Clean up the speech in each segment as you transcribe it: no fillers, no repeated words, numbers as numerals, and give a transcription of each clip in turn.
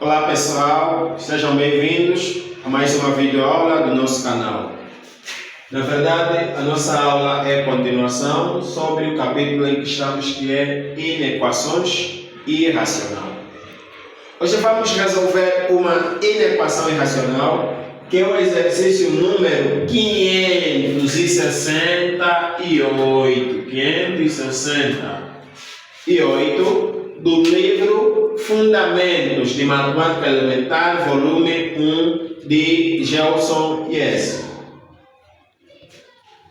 Olá pessoal, sejam bem-vindos a mais uma videoaula do nosso canal. Na verdade, a nossa aula é continuação sobre o capítulo em que estamos, que é inequações irracional. Hoje vamos resolver uma inequação irracional, que é o exercício número 568 do livro Fundamentos de Matemática Elementar, volume 1, de Gelson Yes.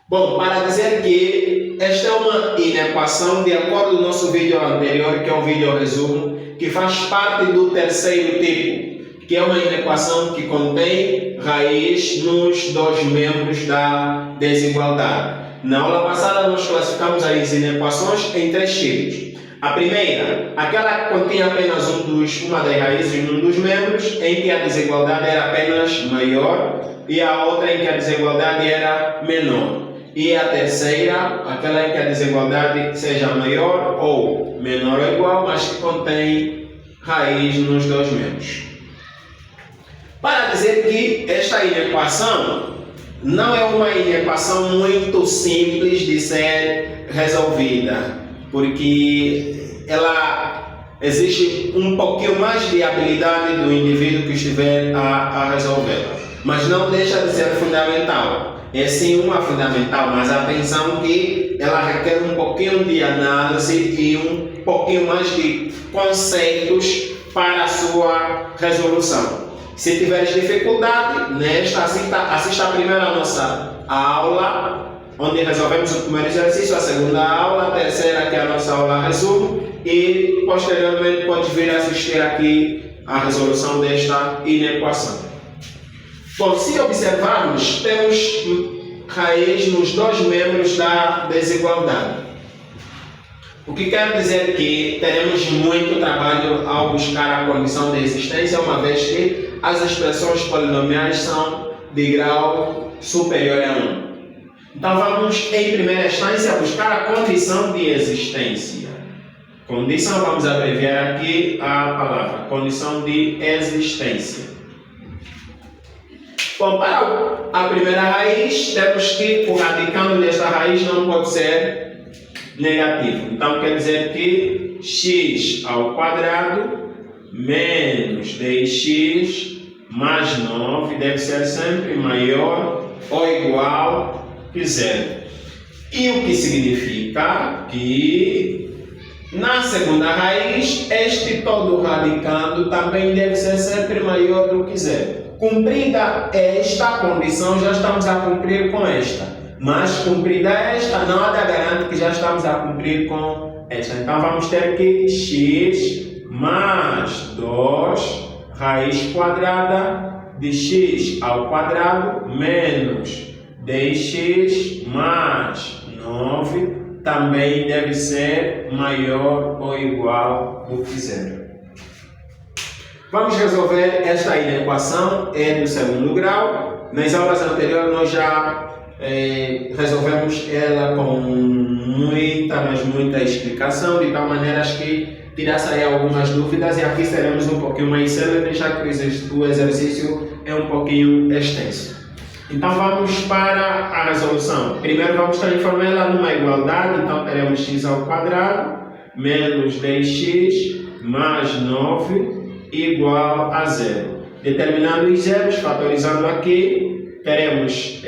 Bom, para dizer que esta é uma inequação, de acordo com o nosso vídeo anterior, que é um vídeo resumo, que faz parte do terceiro tipo, que é uma inequação que contém raiz nos dois membros da desigualdade. Na aula passada nós classificamos as inequações em três tipos. A primeira, aquela que continha apenas uma das raízes num dos membros, em que a desigualdade era apenas maior, e a outra em que a desigualdade era menor. E a terceira, aquela em que a desigualdade seja maior ou menor ou igual, mas que contém raiz nos dois membros. Para dizer que esta inequação não é uma inequação muito simples de ser resolvida, porque ela exige um pouquinho mais de habilidade do indivíduo que estiver a resolvê-la, mas não deixa de ser fundamental. É sim uma fundamental, mas atenção que ela requer um pouquinho de análise e um pouquinho mais de conceitos para a sua resolução. Se tiveres dificuldade nesta, assista primeiro a nossa aula, onde resolvemos o primeiro exercício, a segunda aula, a terceira, que é a nossa aula resumo, e posteriormente podes vir assistir aqui a resolução desta inequação. Bom, se observarmos, temos raiz nos dois membros da desigualdade. O que quer dizer que teremos muito trabalho ao buscar a condição de existência, uma vez que as expressões polinomiais são de grau superior a 1. Então vamos, em primeira instância, buscar a condição de existência. Condição, vamos abreviar aqui a palavra, condição de existência. Bom, para a primeira raiz, temos que o radicando desta raiz não pode ser negativo. Então quer dizer que x ao quadrado menos 10x mais 9 deve ser sempre maior ou igual que zero. E o que significa que na segunda raiz, este todo radicando também deve ser sempre maior do que zero. Cumprida esta condição, já estamos a cumprir com esta. Mas cumprida esta, nada garante que já estamos a cumprir com esta. Então vamos ter que x mais 2 raiz quadrada de x ao quadrado menos 10x mais 9 também deve ser maior ou igual do que zero. Vamos resolver esta inequação, é do segundo grau. Nas aulas anteriores nós já resolvemos ela com muita explicação, de tal maneira que tirasse aí algumas dúvidas, e aqui seremos um pouquinho mais céleres, já que o exercício é um pouquinho extenso. Então vamos para a resolução. Primeiro vamos transformar ela numa igualdade, então teremos x ao quadrado menos 10x mais 9 igual a zero. Determinando os zeros, fatorizando aqui, teremos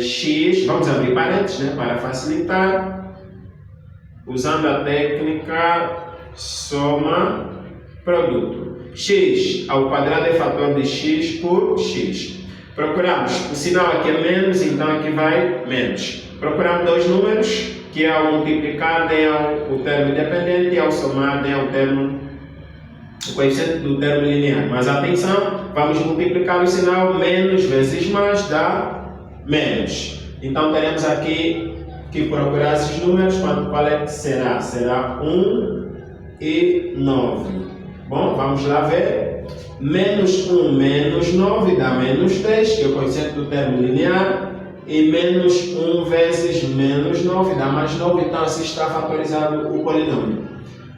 x, vamos abrir parênteses, para facilitar, usando a técnica soma produto. X ao quadrado é fator de x por x. Procuramos, o sinal aqui é menos, então aqui vai menos. Procuramos dois números, que ao multiplicar deem o termo independente e ao somar deem o coeficiente do termo linear. Mas atenção, vamos multiplicar o sinal, menos vezes mais dá menos. Então teremos aqui que procurar esses números, qual é que será? Será 1 e 9. Bom, vamos lá ver. Menos 1 menos 9 dá menos 10, que é o coeficiente do termo linear. E menos 1 vezes menos 9 dá mais 9, então assim está fatorizado o polinômio.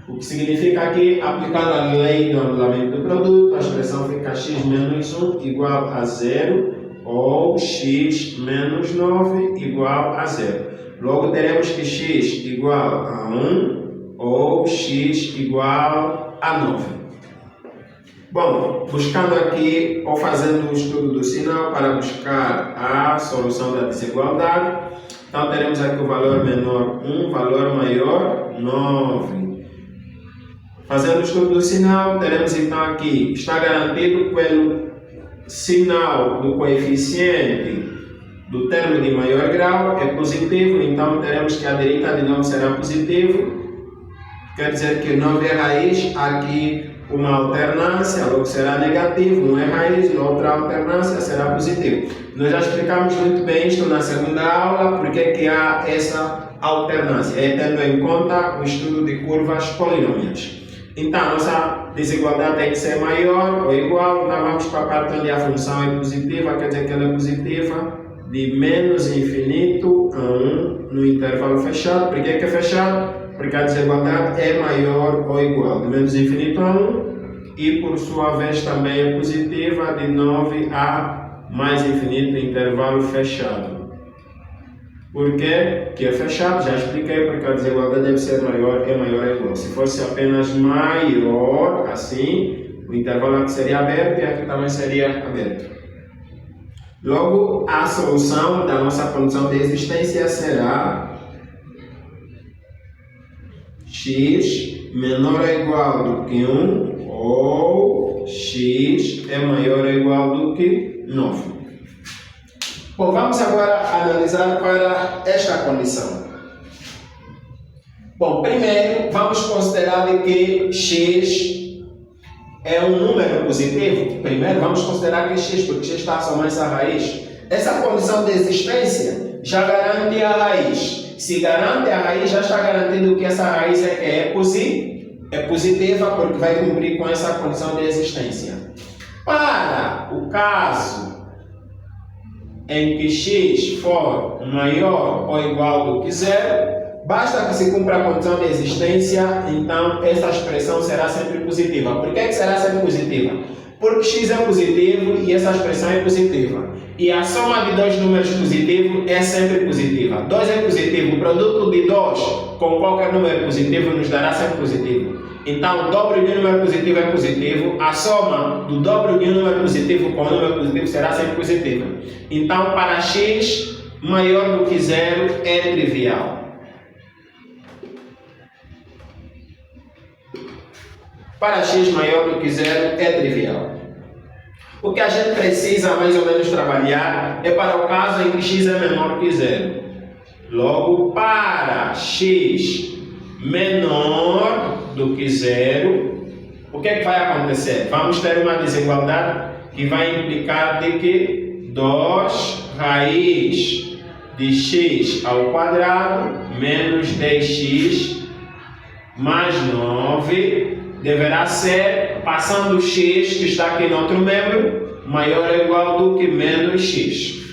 O que significa que, aplicando a lei do anulamento do produto, a expressão fica x menos 1 igual a 0 ou x menos 9 igual a 0. Logo, teremos que x igual a 1 ou x igual a 9. Bom, buscando aqui ou fazendo o estudo do sinal para buscar a solução da desigualdade, então teremos aqui o valor menor 1, valor maior 9. Fazendo o estudo do sinal, teremos então aqui, está garantido pelo sinal do coeficiente do termo de maior grau, é positivo, então teremos que a direita de 9 será positivo, quer dizer que 9 é raiz, aqui uma alternância, logo será negativo, 1 é raiz, outra alternância será positivo. Nós já explicamos muito bem isto na segunda aula, porque que há essa alternância, é tendo em conta o estudo de curvas polinômias. Então, a nossa desigualdade tem que ser maior ou igual, então vamos para a parte onde a função é positiva, quer dizer que ela é positiva, de menos infinito a 1 no intervalo fechado. Por que é fechado? Porque a desigualdade é maior ou igual de menos infinito a 1 e, por sua vez, também é positiva de 9 a mais infinito no intervalo fechado. Por que é fechado? Já expliquei, porque a desigualdade deve ser maior, é maior ou igual. Se fosse apenas maior, assim, o intervalo aqui seria aberto e aqui também seria aberto. Logo, a solução da nossa condição de existência será x menor ou igual do que 1 ou x é maior ou igual do que 9. Bom, vamos agora analisar para esta condição. Bom, primeiro vamos considerar de que x é um número positivo. Primeiro vamos considerar que x, porque x está a somar-se à raiz. Essa condição de existência já garante a raiz. Se garante a raiz, já está garantido que essa raiz é positiva, porque vai cumprir com essa condição de existência. Para o caso em que x for maior ou igual do que 0, basta que se cumpra a condição de existência, então essa expressão será sempre positiva. Por que será sempre positiva? Porque x é positivo e essa expressão é positiva. E a soma de dois números positivos é sempre positiva. 2 é positivo, o produto de 2 com qualquer número positivo nos dará sempre positivo. Então, o dobro de um número positivo é positivo, a soma do dobro de um número positivo com um número positivo será sempre positiva. Então, para x maior do que 0 é trivial. Para x maior do que 0 é trivial. O que a gente precisa mais ou menos trabalhar é para o caso em que x é menor que 0. Logo, para x menor do que 0, o que é que vai acontecer? Vamos ter uma desigualdade que vai implicar de que 2 raiz de x ao quadrado menos 10x mais 9 deverá ser, passando o x que está aqui no outro membro, maior ou igual do que menos x.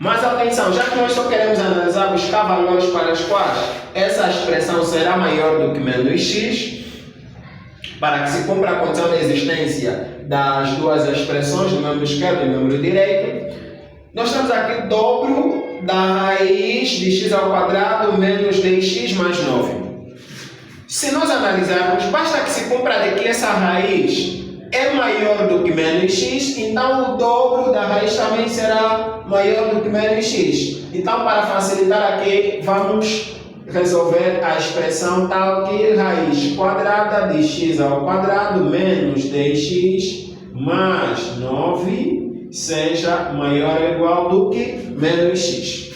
Mas atenção, já que nós só queremos analisar, buscar valores para os quais essa expressão será maior do que menos x, para que se cumpra a condição de existência das duas expressões, do membro esquerdo e do membro direito, nós temos aqui o dobro da raiz de x ao quadrado menos 10x mais 9. Se nós analisarmos, basta que se cumpra de que essa raiz é maior do que menos x, então o dobro da raiz também será maior do que menos x. Então, para facilitar aqui, vamos resolver a expressão tal que raiz quadrada de x ao quadrado menos 10x mais 9 seja maior ou igual do que menos x.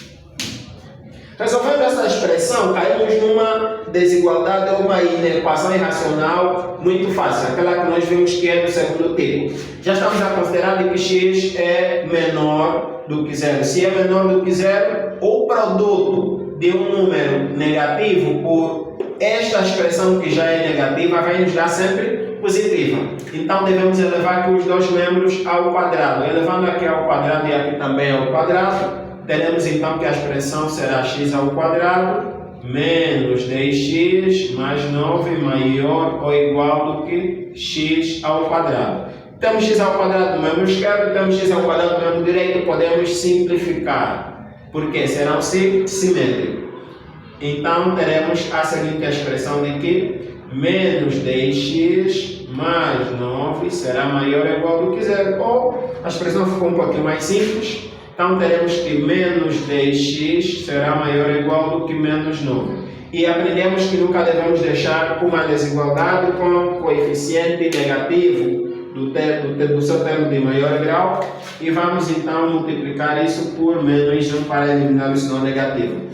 Resolvendo essa expressão, caímos numa desigualdade ou uma inequação irracional muito fácil, aquela que nós vimos que é do segundo tipo. Já estamos a considerar que x é menor do que 0. Se é menor do que 0, o produto de um número negativo por esta expressão que já é negativa vai nos dar sempre positiva. Então devemos elevar aqui os dois membros ao quadrado. Elevando aqui ao quadrado e aqui também ao quadrado, teremos então que a expressão será x ao quadrado menos 10x mais 9 maior ou igual do que x ao quadrado. Temos x ao quadrado do membro esquerdo, temos x ao quadrado do membro direito, podemos simplificar, porque serão simétricos. Então teremos a seguinte expressão de que menos 10x mais 9 será maior ou igual do que 0. Ou a expressão ficou um pouquinho mais simples. Então teremos que menos 10x será maior ou igual do que menos 9. E aprendemos que nunca devemos deixar uma desigualdade com coeficiente negativo do seu termo de maior grau. E vamos então multiplicar isso por menos 1 para eliminar o sinal negativo.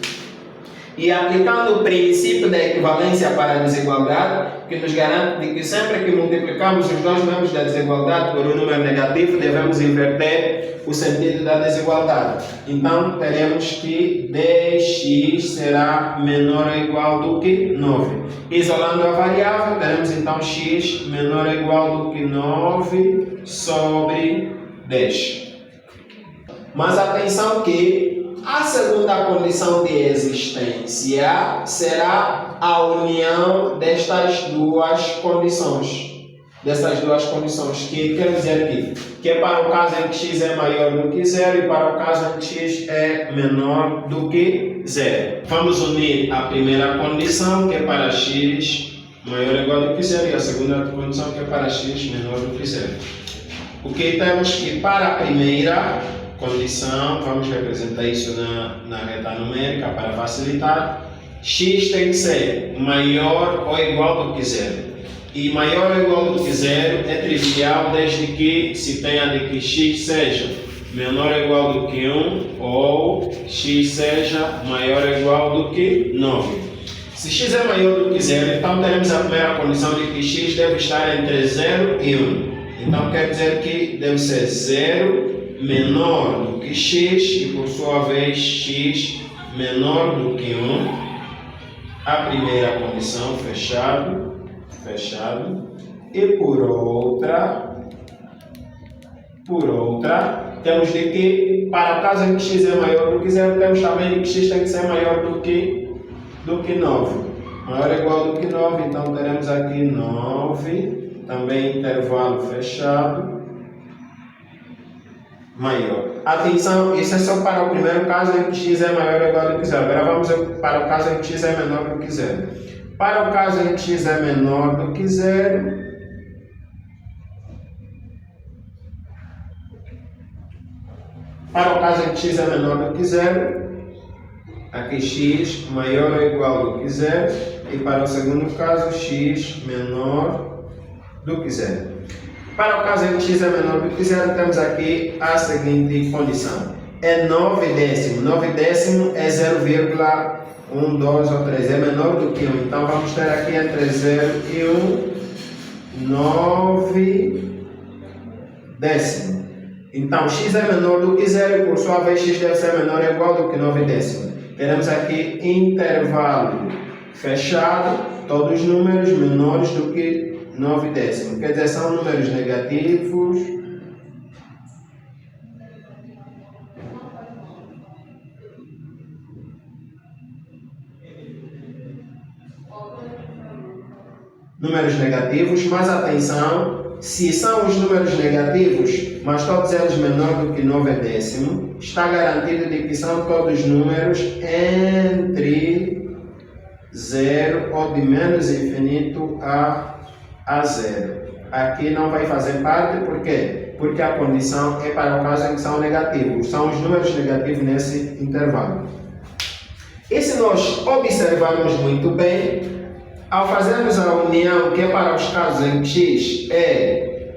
E aplicando o princípio da equivalência para a desigualdade, que nos garante de que sempre que multiplicamos os dois membros da desigualdade por um número negativo, devemos inverter o sentido da desigualdade. Então, teremos que 10x será menor ou igual do que 9. Isolando a variável, teremos então x menor ou igual do que 9 sobre 10. Mas atenção que a segunda condição de existência será a união destas duas condições. Que quer dizer que é para o caso em que x é maior do que 0 e para o caso em que x é menor do que 0. Vamos unir a primeira condição, que é para x maior ou igual do que 0, e a segunda condição, que é para x menor do que 0. O que temos que para a primeira condição, vamos representar isso na reta numérica para facilitar. X tem que ser maior ou igual do que 0. E maior ou igual do que 0 é trivial desde que se tenha de que x seja menor ou igual do que 1 ou x seja maior ou igual do que 9. Se x é maior do que 0, então teremos a primeira condição de que x deve estar entre 0 e 1. Então quer dizer que deve ser 0 menor do que x e por sua vez x menor do que 1. A primeira condição, fechado. E por outra, temos de que para o caso em que x é maior do que 0, temos também de que x tem que ser maior do que 9. Maior ou igual do que 9, então teremos aqui 9, também intervalo fechado, maior. Atenção, isso é só para o primeiro caso em que x é maior ou igual do que 0. Agora vamos para o caso em que x é menor do que 0. Para o caso em que x é menor do que 0, aqui x maior ou igual do que 0, e para o segundo caso, x menor do que 0. Para o caso em que x é menor do que 0, temos aqui a seguinte condição. É 9 décimo. 9 décimo é 0,1, 2 ou 3. É menor do que 1. Então vamos ter aqui entre 0 e 1, 9 décimo. Então x é menor do que 0 e por sua vez x deve ser menor ou igual do que 9 décimo. Teremos aqui intervalo fechado, todos os números menores do que 9 décimo. Quer dizer, são números negativos. Números negativos, mas atenção, se são os números negativos, mas todos eles menor do que 9 décimo, está garantido de que são todos números entre 0 ou de menos infinito a 0. Aqui não vai fazer parte, por quê? Porque a condição é para o caso em que são negativos. São os números negativos nesse intervalo. E se nós observarmos muito bem, ao fazermos a união, que é para os casos em que x é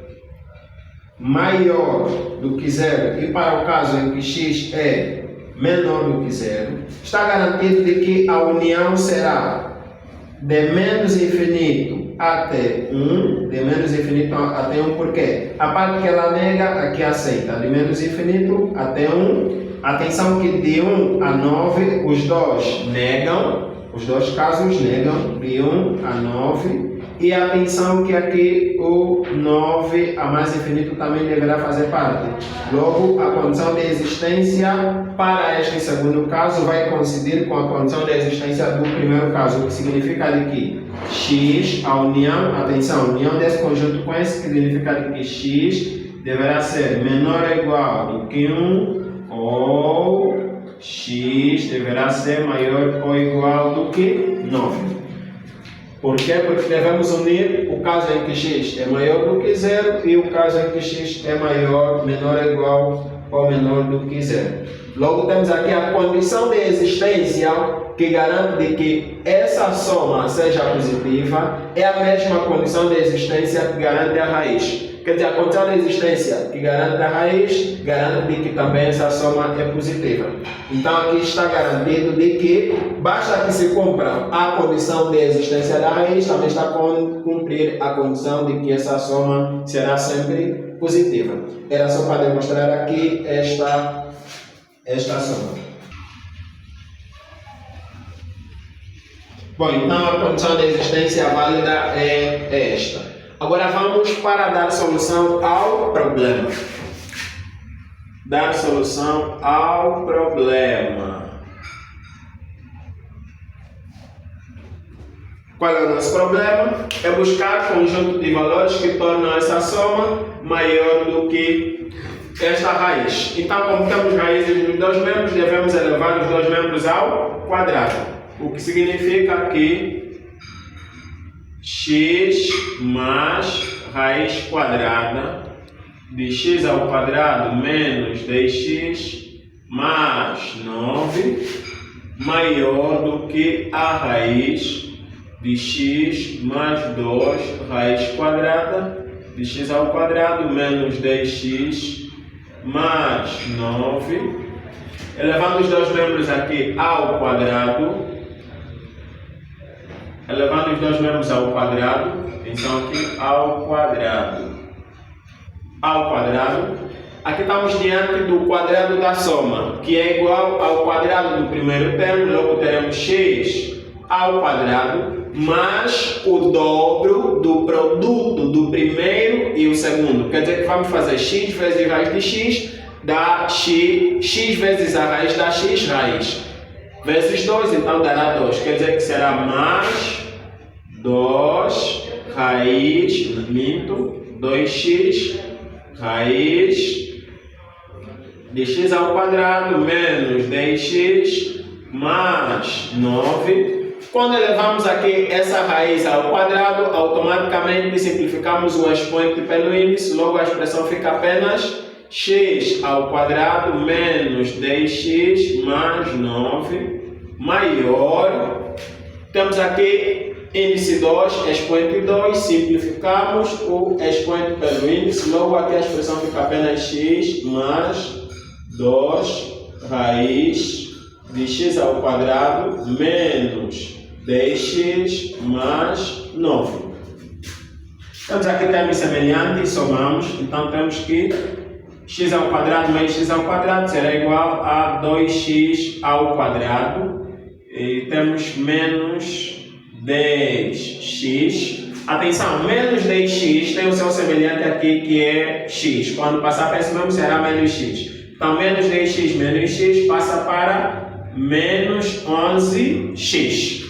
maior do que 0 e para o caso em que x é menor do que 0, está garantido de que a união será de menos infinito até 1, de menos infinito até 1, porque a parte que ela nega, aqui aceita, de menos infinito até 1. Atenção que de 1 a 9, os dois negam, os dois casos negam, de 1 a 9, E atenção que aqui o 9 a mais infinito também deverá fazer parte. Logo, a condição de existência para este segundo caso vai coincidir com a condição de existência do primeiro caso, o que significa de que x, a união, atenção, a união desse conjunto com esse significa de que x deverá ser menor ou igual do que 1 ou x deverá ser maior ou igual do que 9. Por quê? Porque devemos unir o caso em que x é maior do que 0 e o caso em que x é maior, menor ou igual ou menor do que 0. Logo temos aqui a condição de existência que garante de que essa soma seja positiva, é a mesma condição de existência que garante a raiz. Quer dizer, a condição de existência que garante a raiz, garante de que também essa soma é positiva. Então aqui está garantido de que basta que se cumpra a condição de existência da raiz, também está a cumprir a condição de que essa soma será sempre positiva. Era só para demonstrar aqui esta soma. Bom, então a condição de existência válida é esta. Agora vamos para dar solução ao problema. Dar solução ao problema. Qual é o nosso problema? É buscar conjunto de valores que tornam essa soma maior do que esta raiz. Então, como temos raízes dos dois membros, devemos elevar os dois membros ao quadrado. O que significa que x mais raiz quadrada de x ao quadrado menos 10x mais 9 maior do que a raiz de x mais 2 raiz quadrada de x ao quadrado menos 10x mais 9, elevando os dois membros aqui ao quadrado. Elevando os dois membros ao quadrado, atenção aqui, ao quadrado. Aqui estamos diante do quadrado da soma, que é igual ao quadrado do primeiro termo, logo teremos x ao quadrado, mais o dobro do produto do primeiro e o segundo. Quer dizer que vamos fazer x vezes raiz de x, dá x vezes a raiz da x raiz. Vezes 2, então dará 2. Quer dizer que será mais 2 raiz, 2x raiz de x ao quadrado menos 10x mais 9. Quando elevamos aqui essa raiz ao quadrado, automaticamente simplificamos o expoente pelo índice, logo a expressão fica apenas x ao quadrado menos 10x mais 9 maior. Temos aqui índice 2, expoente 2, simplificamos o expoente pelo índice, logo aqui a expressão fica apenas x mais 2 raiz de x ao quadrado menos 10x mais 9. Temos aqui termos semelhantes, somamos, então temos que x ao quadrado mais x ao quadrado será igual a 2x ao quadrado. E temos menos 10x. Atenção, menos 10x tem o seu semelhante aqui que é x. Quando passar para esse mesmo será menos x. Então menos 10x menos x passa para menos 11x.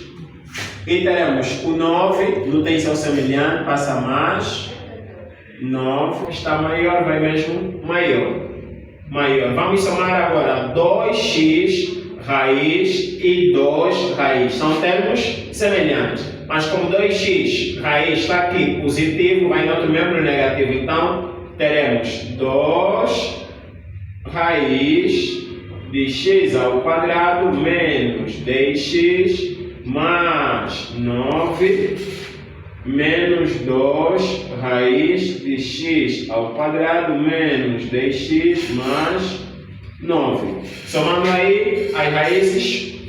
E teremos o 9, não tem seu semelhante, passa mais 9, está maior, vai mesmo maior. Vamos somar agora 2x raiz e 2 raiz. São termos semelhantes. Mas como 2x raiz está aqui positivo, vai no outro membro negativo. Então teremos 2 raiz de x ao quadrado menos 10x mais 9 menos 2 raiz de x ao quadrado menos 10x mais 9. Somando aí as raízes,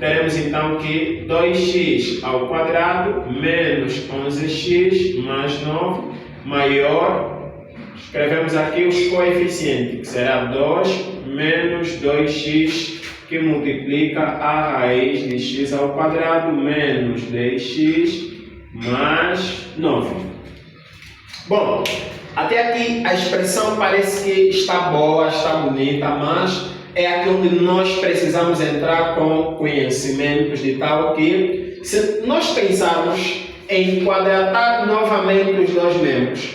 teremos então que 2x ao quadrado menos 11x mais 9 maior, escrevemos aqui os coeficientes, que será 2 menos 2x, que multiplica a raiz de x ao quadrado menos 10x mais 9. Bom, até aqui a expressão parece que está boa, está bonita, mas é aqui onde nós precisamos entrar com conhecimentos de tal que, se nós pensarmos em quadratar novamente os dois membros,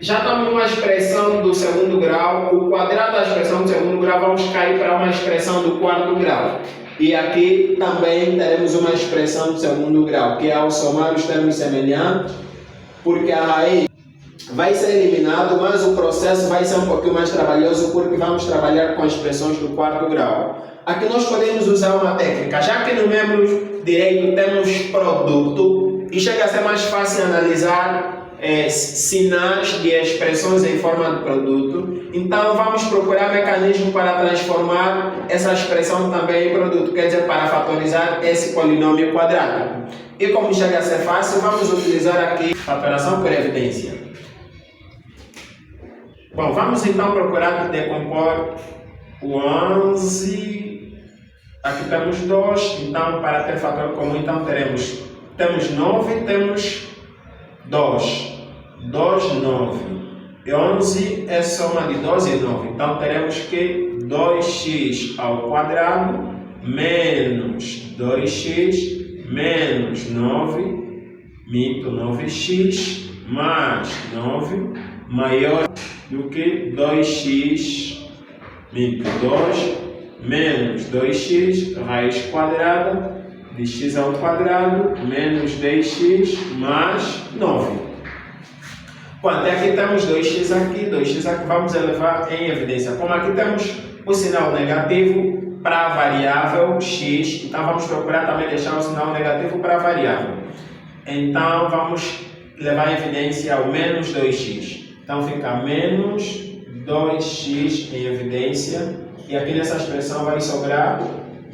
já estamos numa expressão do segundo grau, o quadrado da expressão do segundo grau vamos cair para uma expressão do quarto grau. E aqui também teremos uma expressão do segundo grau, que é ao somar os termos semelhantes, porque a raiz vai ser eliminado, mas o processo vai ser um pouquinho mais trabalhoso, porque vamos trabalhar com expressões do quarto grau. Aqui nós podemos usar uma técnica, já que no membro direito temos produto, e chega a ser mais fácil analisar sinais de expressões em forma de produto, então vamos procurar mecanismo para transformar essa expressão também em produto, quer dizer, para fatorizar esse polinômio quadrático. E como chega a ser fácil, vamos utilizar aqui fatoração por evidência. Bom, vamos então procurar decompor o 11. Aqui temos 2, então para ter fator comum, então temos 9, temos 2. 2, 9. E 11 é soma de 12 e 9. Então teremos que 2x ao quadrado menos 2x menos 9x mais 9 maior do que 2x minto 2 menos 2x raiz quadrada de x ao quadrado menos 10x mais 9. Bom, até aqui temos 2x aqui, vamos elevar em evidência. Como aqui temos o sinal negativo para a variável x, então vamos procurar também deixar o sinal negativo para a variável. Então vamos levar em evidência o menos 2x. Então fica menos 2x em evidência, e aqui nessa expressão vai sobrar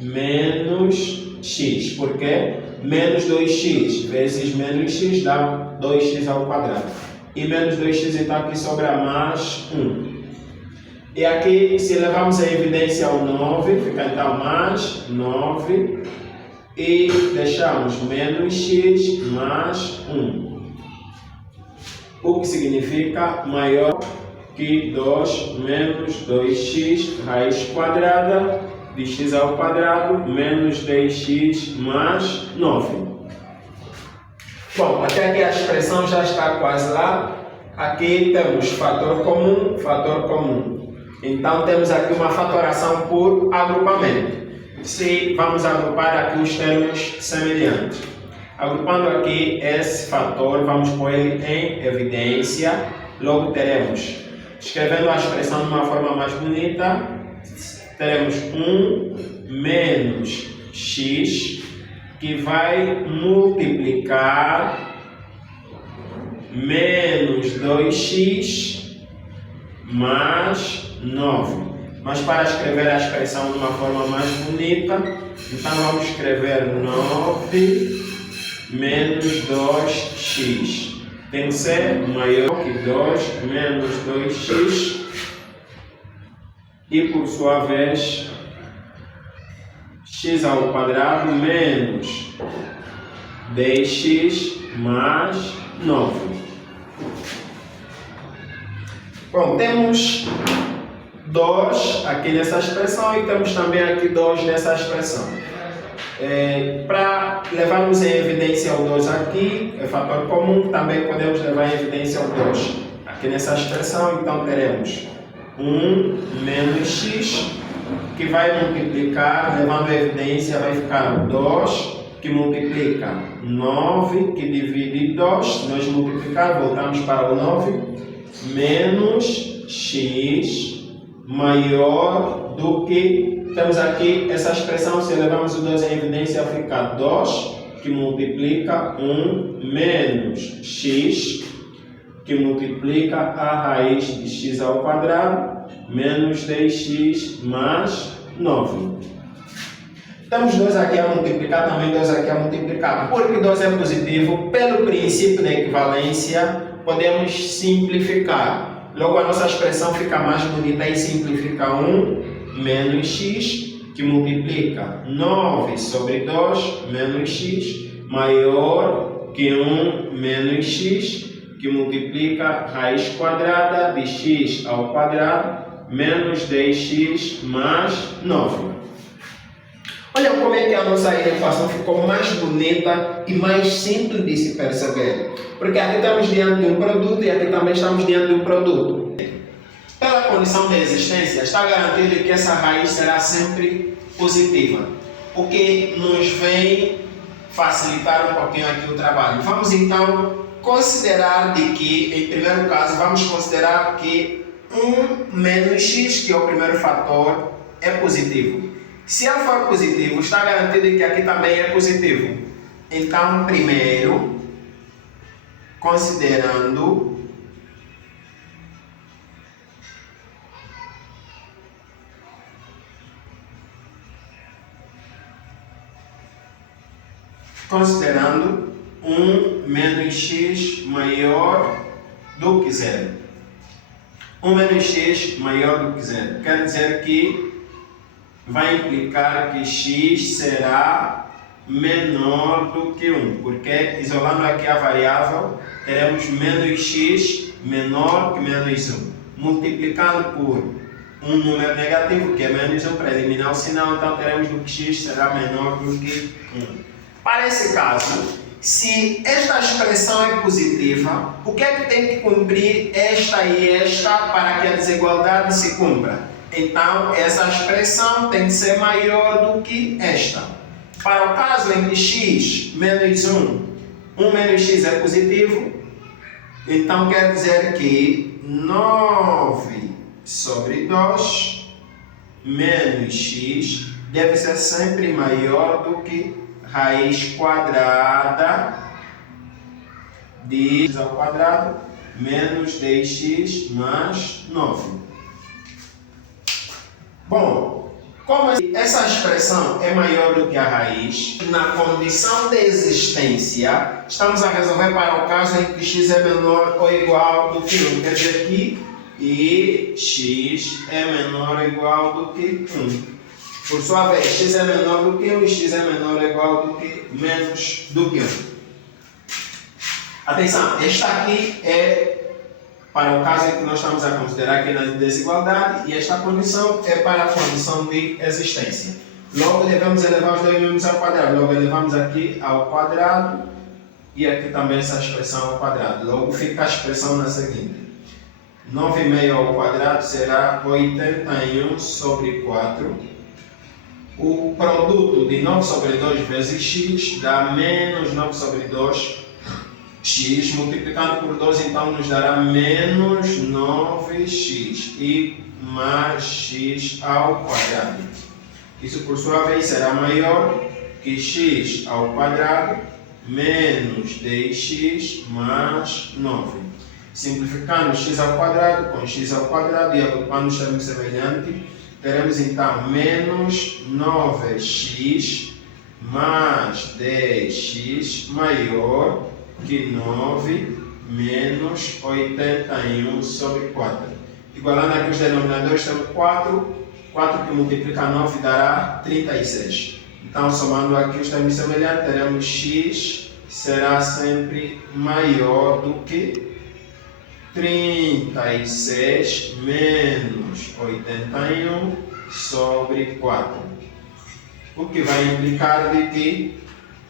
menos x, porque menos 2x vezes menos x dá 2x ao quadrado. E menos 2x, então aqui sobra mais 1. E aqui, se levarmos em evidência o 9, fica então mais 9. E deixamos menos x mais 1. O que significa maior que 2 menos 2x raiz quadrada de x ao quadrado menos 10x mais 9. Bom, até aqui a expressão já está quase lá. Aqui temos fator comum. Então temos aqui uma fatoração por agrupamento. Se vamos agrupar aqui os termos semelhantes. Agrupando aqui esse fator, vamos pôr ele em evidência. Logo teremos, escrevendo a expressão de uma forma mais bonita, teremos 1 menos x, que vai multiplicar menos 2x mais 9. Mas para escrever a expressão de uma forma mais bonita, então vamos escrever 9 menos 2x. Tem que ser maior que 2 menos 2x. E por sua vez, x ao quadrado menos 10x mais 9. Bom, temos 2 aqui nessa expressão e temos também aqui 2 nessa expressão. Para levarmos em evidência o 2 aqui, é fator comum, também podemos levar em evidência o 2 aqui nessa expressão, então teremos 1 menos x, que vai multiplicar, levando a evidência, vai ficar 2, que multiplica 9, que divide 2, se nós multiplicar, voltamos para o 9, menos x maior do que, temos aqui essa expressão, se levamos o 2 em evidência, fica 2, que multiplica 1, menos x, que multiplica a raiz de x ao quadrado, menos 10x mais 9. Temos 2 aqui a multiplicar, também 2 aqui a multiplicar. Porque 2 é positivo, pelo princípio da equivalência, podemos simplificar. Logo a nossa expressão fica mais bonita e simplifica 1 menos x, que multiplica 9 sobre 2 menos x, maior Q1 menos x, que multiplica raiz quadrada de x ao quadrado menos 10x mais 9. Olha como é que a nossa equação ficou mais bonita e mais simples de se perceber. Porque aqui estamos diante de um produto e aqui também estamos diante de um produto. Pela condição de existência, está garantido que essa raiz será sempre positiva, o que nos vem facilitar um pouquinho aqui o trabalho. Vamos então considerar de que, em primeiro caso, vamos considerar que 1 menos x, que é o primeiro fator, é positivo. Se ele for positivo, está garantido que aqui também é positivo. Então, primeiro, considerando considerando 1 menos x maior do que zero. 1 menos x maior do que zero. Quer dizer que vai implicar que x será menor do que 1. Porque, isolando aqui a variável, teremos menos x menor que menos 1. Multiplicando por um número negativo, que é menos 1, para eliminar o sinal, então teremos que x será menor do que 1. Para esse caso, se esta expressão é positiva, o que é que tem que cumprir esta e esta para que a desigualdade se cumpra? Então, essa expressão tem que ser maior do que esta. Para o caso em que x menos 1, 1 menos x é positivo, então quer dizer que 9 sobre 2 menos x deve ser sempre maior do que raiz quadrada de x ao quadrado menos 10x mais 9. Bom, como essa expressão é maior do que a raiz, na condição de existência, estamos a resolver para o caso em que x é menor ou igual do que 1. Quer dizer que x é menor ou igual do que 1. Por sua vez, x é menor do que 1 e x é menor ou igual do que menos do que 1. Atenção, esta aqui é para o caso em que nós estamos a considerar aqui na desigualdade e esta condição é para a condição de existência. Logo, devemos elevar os dois números ao quadrado. Logo, elevamos aqui ao quadrado e aqui também essa expressão ao quadrado. Logo, fica a expressão na seguinte. 9,5 ao quadrado será 81 sobre 4. O produto de 9 sobre 2 vezes x dá menos 9 sobre 2 x, multiplicando por 2, então nos dará menos 9x e mais x ao quadrado. Isso, por sua vez, será maior que x ao quadrado menos 10x mais 9. Simplificando x ao quadrado com x ao quadrado e agrupando os termos semelhantes, teremos então menos 9x mais 10x maior que 9 menos 81 sobre 4. Igualando aqui os denominadores, temos 4. 4 que multiplica 9 dará 36. Então, somando aqui os termos semelhantes, teremos x será sempre maior do que 36 menos 81 sobre 4. O que vai implicar de que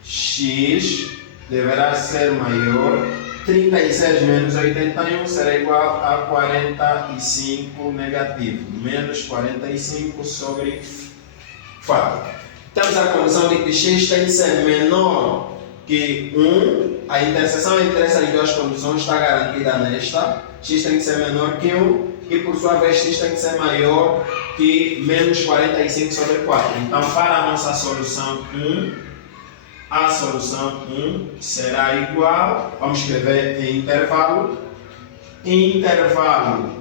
x deverá ser maior. 36 menos 81 será igual a 45 negativo. Menos 45 sobre 4. Temos a condição de que x tem que ser menor que 1. A interseção entre essas duas condições está garantida nesta. X tem que ser menor que 1 e, por sua vez, x tem que ser maior que menos 45 sobre 4. Então, para a nossa solução 1, a solução 1 será igual, vamos escrever em intervalo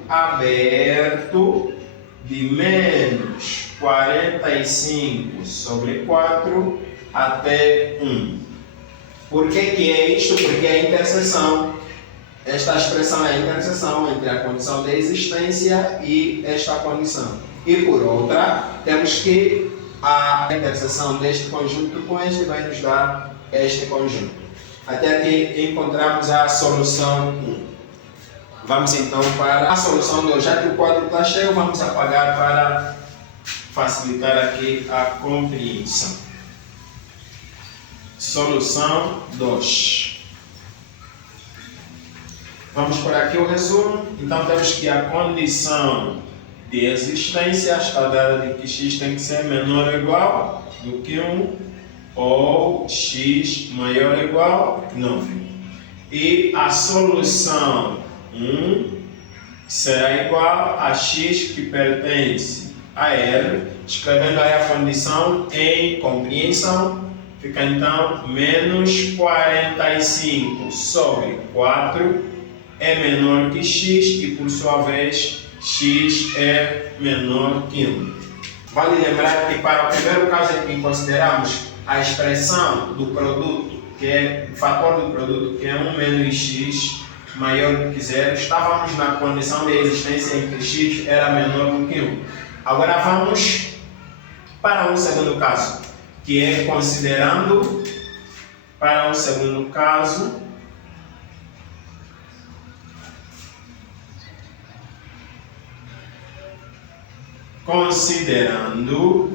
aberto de menos 45 sobre 4 até 1. Por que é isto? Porque é a interseção. Esta expressão é a interseção entre a condição de existência e esta condição. E por outra, temos que a interseção deste conjunto com este vai nos dar este conjunto. Até aqui encontramos a solução 1. Vamos então para a solução 2. Já que o quadro está cheio, vamos apagar para facilitar aqui a compreensão. Solução 2. Vamos por aqui o resumo. Então temos que a condição de existência está dada de que x tem que ser menor ou igual do que 1 ou x maior ou igual a 9. E a solução 1 será igual a x que pertence a R, escrevendo aí a condição em compreensão, fica então menos 45 sobre 4 é menor que x e por sua vez x é menor que 1. Vale lembrar que para o primeiro caso em que consideramos a expressão do produto, que é o fator do produto, que é 1 menos x maior do que 0, estávamos na condição de existência em que x era menor do que 1. Agora vamos para um segundo caso, que é considerando para um segundo caso considerando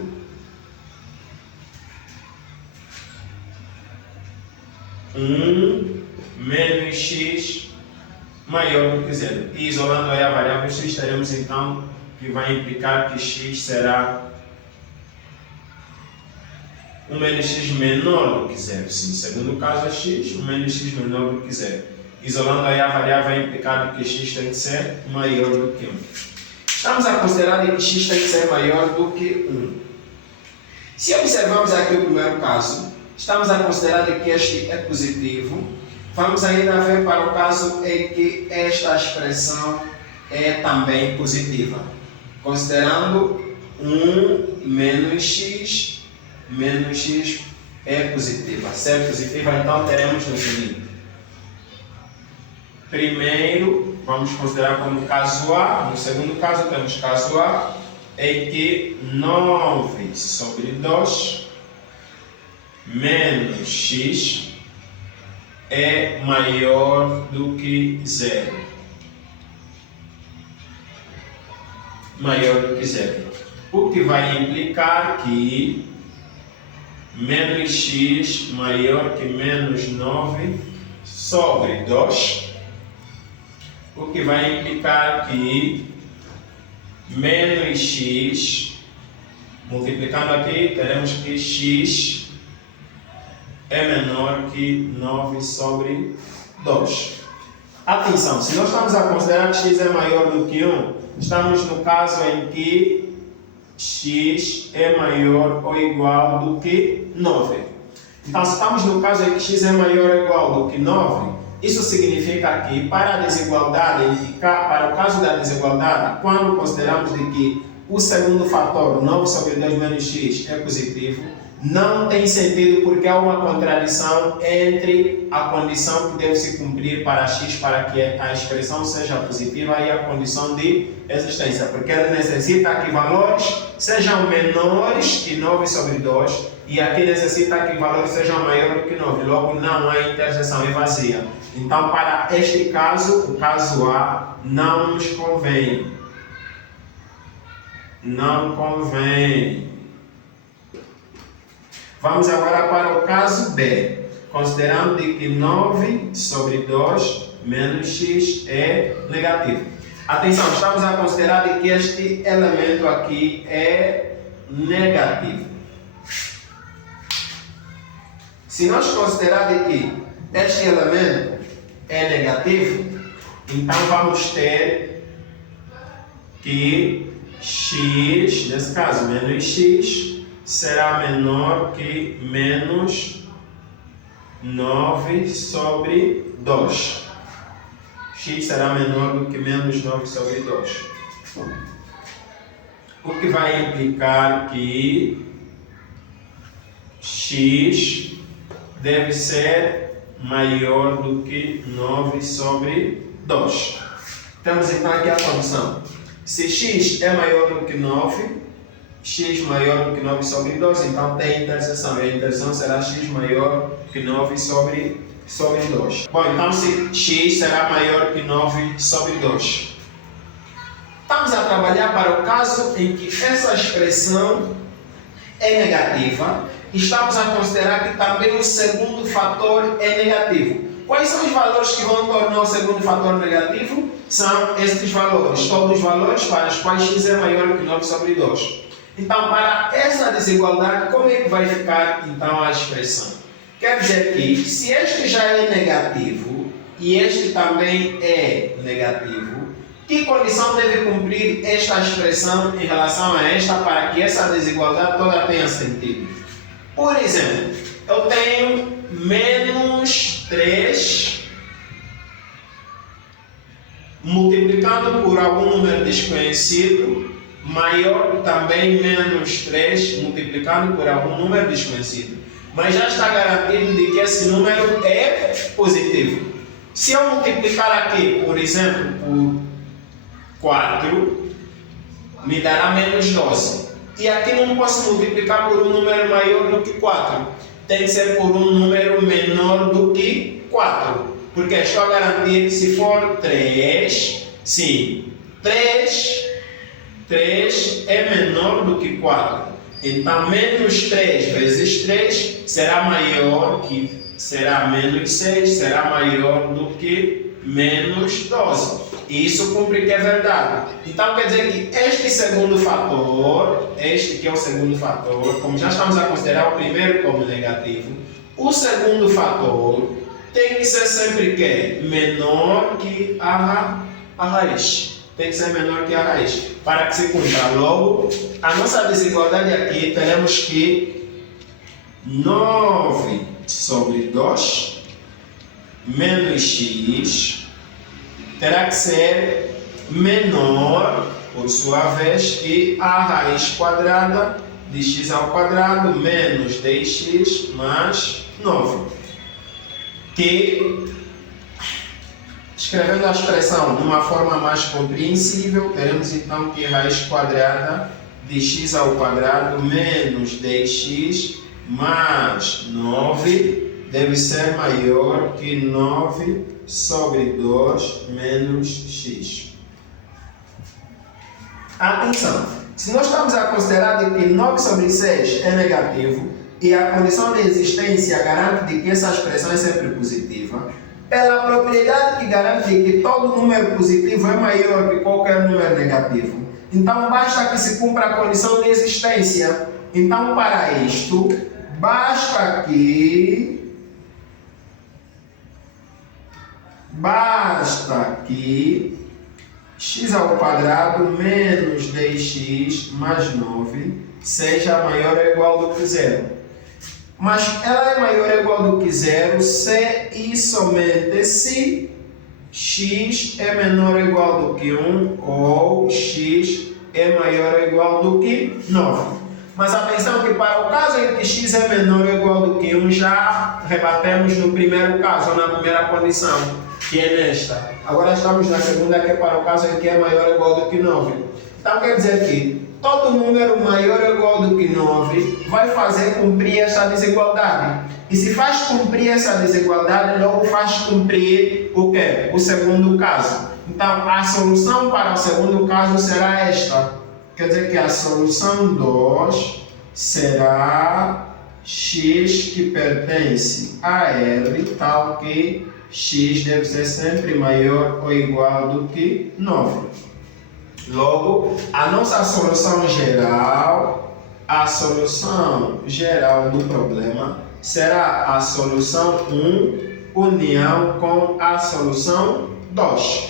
menos x maior do que 0. E isolando aí a variável x, teremos então que vai implicar que x será 1 menos x menor do que 0. Sim, segundo caso é x, 1 menos x menor do que 0. Isolando aí a variável, vai implicar que x tem que ser maior do que 1. Estamos a considerar que x tem que ser maior do que 1. Se observarmos aqui o primeiro caso, estamos a considerar que este é positivo. Vamos ainda ver para o caso em que esta expressão é também positiva. Considerando 1 menos x é positiva. Se é positiva, então teremos no seguinte. Primeiro, vamos considerar como caso A. No segundo caso, temos caso A, em que 9 sobre 2 menos x é maior do que 0. Maior do que 0. O que vai implicar que menos x maior que menos 9 sobre 2. O que vai implicar que menos x, multiplicando aqui, teremos que x é menor que 9 sobre 2. Atenção, se nós estamos a considerar que x é maior do que 1, estamos no caso em que x é maior ou igual do que 9. Então, se estamos no caso em que x é maior ou igual do que 9, isso significa que para a desigualdade, para o caso da desigualdade, quando consideramos de que o segundo fator, 9 sobre 2 menos x, é positivo, não tem sentido porque há uma contradição entre a condição que deve se cumprir para x para que a expressão seja positiva e a condição de existência, porque ele necessita que valores sejam menores que 9 sobre 2 e aqui necessita que valores sejam maiores do que 9, logo não há interseção, é vazia. Então, para este caso, o caso A, não nos convém. Não convém. Vamos agora para o caso B, considerando de que 9 sobre 2 menos x é negativo. Atenção, estamos a considerar de que este elemento aqui é negativo. Se nós considerarmos que este elemento é negativo, então vamos ter que x, nesse caso menos x, será menor que menos 9 sobre 2. X será menor do que menos 9 sobre 2. O que vai implicar que x deve ser maior do que 9 sobre 2. Temos então aqui a condição. Se x é maior do que 9, x maior do que 9 sobre 2, então tem interseção. E a interseção será x maior que 9 sobre sobre 2. Bom, então se x será maior que 9 sobre 2. Estamos a trabalhar para o caso em que essa expressão é negativa. Estamos a considerar que também o segundo fator é negativo. Quais são os valores que vão tornar o segundo fator negativo? São estes valores, todos os valores para os quais x é maior que 9 sobre 2. Então, para essa desigualdade, como é que vai ficar então a expressão? Quer dizer que, se este já é negativo e este também é negativo, que condição deve cumprir esta expressão em relação a esta para que essa desigualdade toda tenha sentido? Por exemplo, eu tenho menos 3 multiplicado por algum número desconhecido, maior também menos 3 multiplicado por algum número desconhecido. Mas já está garantido de que esse número é positivo. Se eu multiplicar aqui, por exemplo, por 4, me dará menos 12. E aqui não posso multiplicar por um número maior do que 4. Tem que ser por um número menor do que 4. Porque estou a garantir que se for 3, sim, 3 é menor do que 4. Então, menos 3 vezes 3 será maior que, será menos 6, será maior do que menos 12. E isso cumpre que é verdade. Então, quer dizer que este segundo fator, este que é o segundo fator, como já estamos a considerar o primeiro como negativo, o segundo fator tem que ser sempre que menor que a raiz. Tem que ser menor que a raiz, para que se cumpra. Logo, a nossa desigualdade aqui, teremos que 9 sobre 2 menos x terá que ser menor, por sua vez, que a raiz quadrada de x ao quadrado menos 10x mais 9. Que, escrevendo a expressão de uma forma mais compreensível, teremos então que raiz quadrada de x ao quadrado menos 10x mais 9 deve ser maior que 9 sobre 2 menos x. Atenção! Se nós estamos a considerar de que 9 sobre 6 é negativo e a condição de existência garante de que essa expressão é sempre positiva, pela propriedade que garante que todo número positivo é maior que qualquer número negativo, então basta que se cumpra a condição de existência. Então, para isto, basta que x ao quadrado menos 10x mais 9 seja maior ou igual do que zero. Mas ela é maior ou igual do que zero se e somente se x é menor ou igual do que 1 ou x é maior ou igual do que 9. Mas atenção que para o caso em que x é menor ou igual do que 1, já rebatemos no primeiro caso, ou na primeira condição, que é nesta. Agora estamos na segunda, que é para o caso em que é maior ou igual do que 9. Então quer dizer que todo número maior ou igual do que 9 vai fazer cumprir esta desigualdade. E se faz cumprir essa desigualdade, logo faz cumprir o quê? O segundo caso. Então a solução para o segundo caso será esta. Quer dizer que a solução 2 será x que pertence a R, tal que x deve ser sempre maior ou igual do que 9. Logo, a nossa solução geral, do problema será a solução 1 união com a solução 2.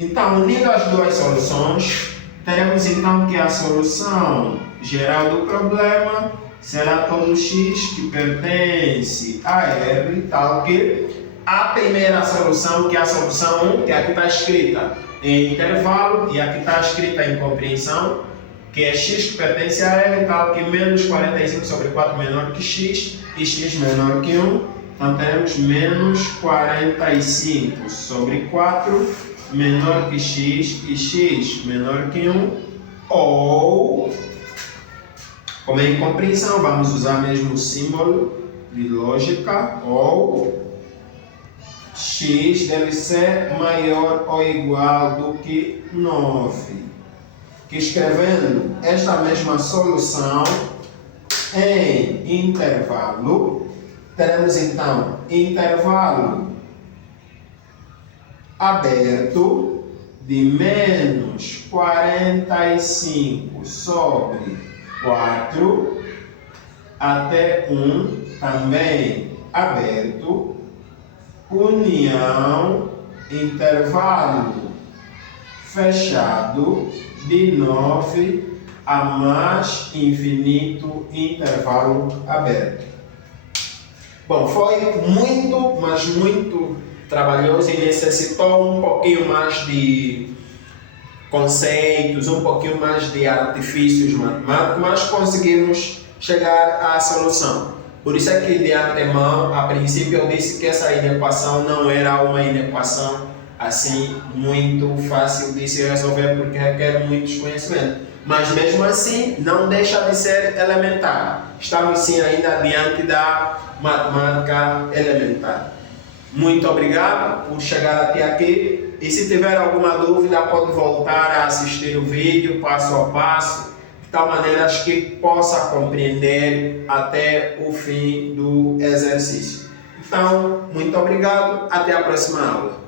Então, unindo as duas soluções, teremos então que a solução geral do problema será todo x que pertence a R, tal que a primeira solução, que é a solução 1, que aqui está escrita em intervalo e aqui está escrita em compreensão, que é x que pertence a R, tal que menos 45 sobre 4 menor que x e x menor que 1. Então teremos menos 45 sobre 4 menor que x e x menor que 1, ou, como é em compreensão, vamos usar mesmo o símbolo de lógica, ou x deve ser maior ou igual do que 9. Que escrevendo esta mesma solução em intervalo, teremos então intervalo aberto de menos 45 sobre 4 até 1, também aberto, união, intervalo fechado de 9 a mais infinito, intervalo aberto. Bom, foi muito, mas muito trabalhoso e necessitou um pouquinho mais de conceitos, um pouquinho mais de artifícios matemáticos, mas conseguimos chegar à solução. Por isso é que de antemão, a princípio eu disse que essa inequação não era uma inequação assim muito fácil de se resolver, porque requer muitos conhecimentos. Mas mesmo assim, não deixa de ser elementar. Estamos sim ainda diante da matemática elementar. Muito obrigado por chegar até aqui. E se tiver alguma dúvida, pode voltar a assistir o vídeo passo a passo, de tal maneira que possa compreender até o fim do exercício. Então, muito obrigado. Até a próxima aula.